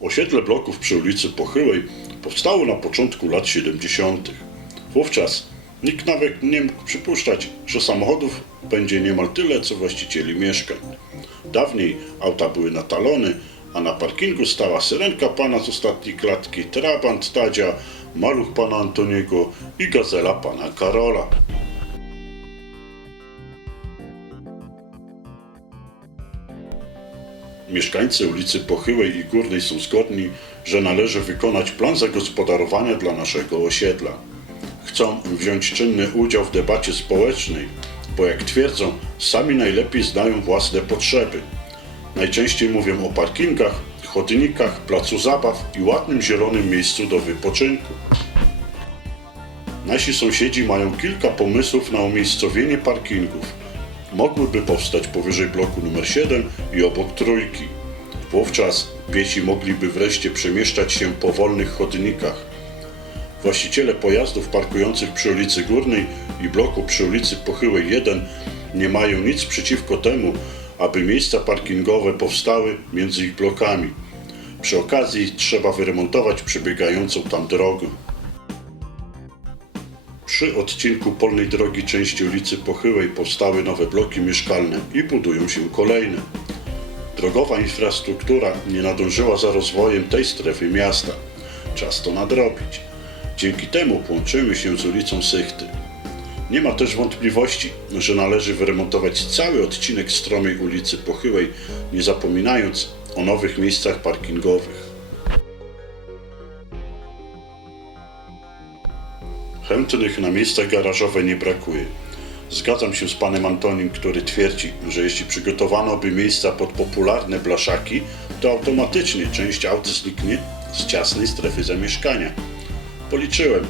Osiedle bloków przy ulicy Pochyłej powstało na początku lat 70. Wówczas nikt nawet nie mógł przypuszczać, że samochodów będzie niemal tyle, co właścicieli mieszkań. Dawniej auta były na talony, a na parkingu stała syrenka pana z ostatniej klatki, trabant Tadzia, maluch pana Antoniego i gazela pana Karola. Mieszkańcy ulicy Pochyłej i Górnej są zgodni, że należy wykonać plan zagospodarowania dla naszego osiedla. Chcą wziąć czynny udział w debacie społecznej, bo jak twierdzą, sami najlepiej znają własne potrzeby. Najczęściej mówią o parkingach, chodnikach, placu zabaw i ładnym zielonym miejscu do wypoczynku. Nasi sąsiedzi mają kilka pomysłów na umiejscowienie parkingów. Mogłyby powstać powyżej bloku numer 7 i obok trójki. Wówczas piesi mogliby wreszcie przemieszczać się po wolnych chodnikach. Właściciele pojazdów parkujących przy ulicy Górnej i bloku przy ulicy Pochyłej 1 nie mają nic przeciwko temu, aby miejsca parkingowe powstały między ich blokami. Przy okazji trzeba wyremontować przebiegającą tam drogę. Przy odcinku polnej drogi części ulicy Pochyłej powstały nowe bloki mieszkalne i budują się kolejne. Drogowa infrastruktura nie nadążyła za rozwojem tej strefy miasta. Czas to nadrobić. Dzięki temu połączymy się z ulicą Sychty. Nie ma też wątpliwości, że należy wyremontować cały odcinek stromej ulicy Pochyłej, nie zapominając o nowych miejscach parkingowych. Chętnych na miejsca garażowe nie brakuje. Zgadzam się z panem Antonim, który twierdzi, że jeśli przygotowano by miejsca pod popularne blaszaki, to automatycznie część aut zniknie z ciasnej strefy zamieszkania. Policzyłem.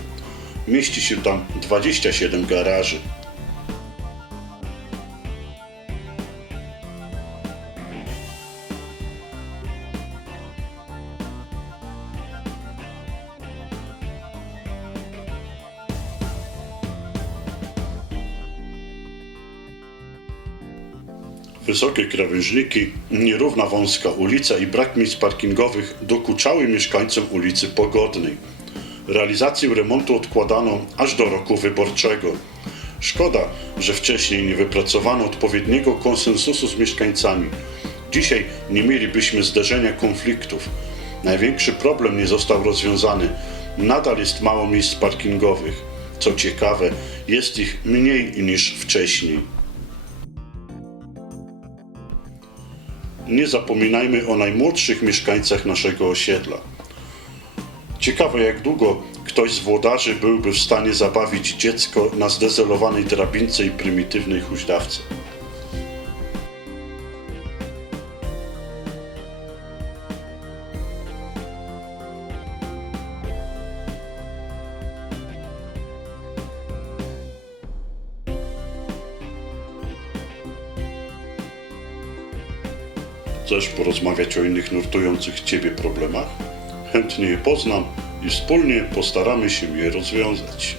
Mieści się tam 27 garaży. Wysokie krawężniki, nierówna wąska ulica i brak miejsc parkingowych dokuczały mieszkańcom ulicy Pogodnej. Realizację remontu odkładano aż do roku wyborczego. Szkoda, że wcześniej nie wypracowano odpowiedniego konsensusu z mieszkańcami. Dzisiaj nie mielibyśmy zderzenia konfliktów. Największy problem nie został rozwiązany. Nadal jest mało miejsc parkingowych. Co ciekawe, jest ich mniej niż wcześniej. Nie zapominajmy o najmłodszych mieszkańcach naszego osiedla. Ciekawe, jak długo ktoś z włodarzy byłby w stanie zabawić dziecko na zdezelowanej drabince i prymitywnej huźdawce. Chcesz porozmawiać o innych nurtujących Ciebie problemach? Chętnie je poznam i wspólnie postaramy się je rozwiązać.